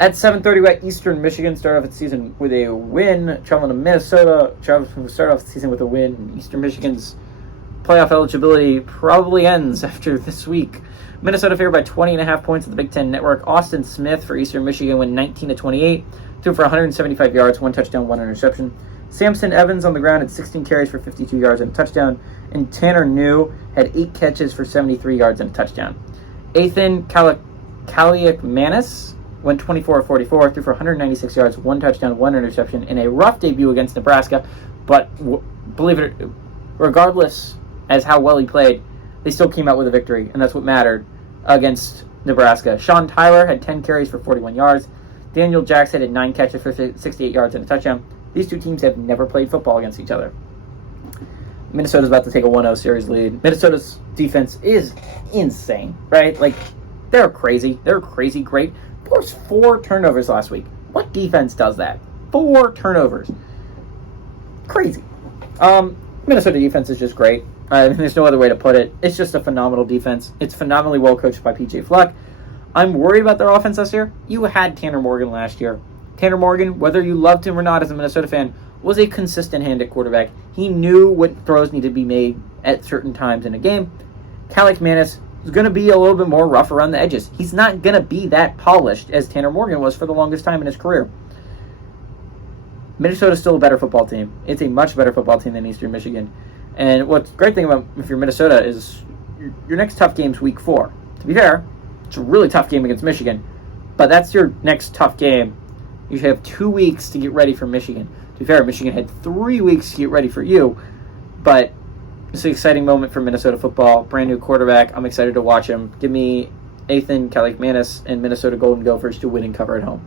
At 7:30, we got Eastern Michigan start off its season with a win. Traveling to Minnesota. Travis will start off the season with a win. Eastern Michigan's playoff eligibility probably ends after this week. Minnesota favored by 20.5 points at the Big Ten Network. Austin Smith for Eastern Michigan went 19-28, threw for 175 yards, 1 touchdown, 1 interception. Samson Evans on the ground had 16 carries for 52 yards and a touchdown. And Tanner New had 8 catches for 73 yards and a touchdown. Ethan Kaliakmanis went 24-44, threw for 196 yards, 1 touchdown, 1 interception in a rough debut against Nebraska. But believe it, regardless as how well he played, they still came out with a victory, and that's what mattered against Nebraska. Sean Tyler had 10 carries for 41 yards. Daniel Jackson had 9 catches for 68 yards and a touchdown. These two teams have never played football against each other. Minnesota's about to take a 1-0 series lead. Minnesota's defense is insane, right? Like, they're crazy. They're crazy great. Forced 4 turnovers last week. What defense does that? 4 turnovers. Crazy. Minnesota defense is just great. There's no other way to put it. It's just a phenomenal defense. It's phenomenally well coached by P.J. Fleck. I'm worried about their offense this year. You had Tanner Morgan last year. Tanner Morgan, whether you loved him or not as a Minnesota fan, was a consistent hand at quarterback. He knew what throws needed to be made at certain times in a game. Kaliakmanis is going to be a little bit more rough around the edges. He's not going to be that polished as Tanner Morgan was for the longest time in his career. Minnesota's still a better football team. It's a much better football team than Eastern Michigan. And what's the great thing about if you're Minnesota is your next tough game is week 4. To be fair, it's a really tough game against Michigan, but that's your next tough game. You should have 2 weeks to get ready for Michigan. To be fair, Michigan had 3 weeks to get ready for you, but it's an exciting moment for Minnesota football. Brand new quarterback. I'm excited to watch him. Give me Ethan Kaliakmanis and Minnesota Golden Gophers to win and cover at home.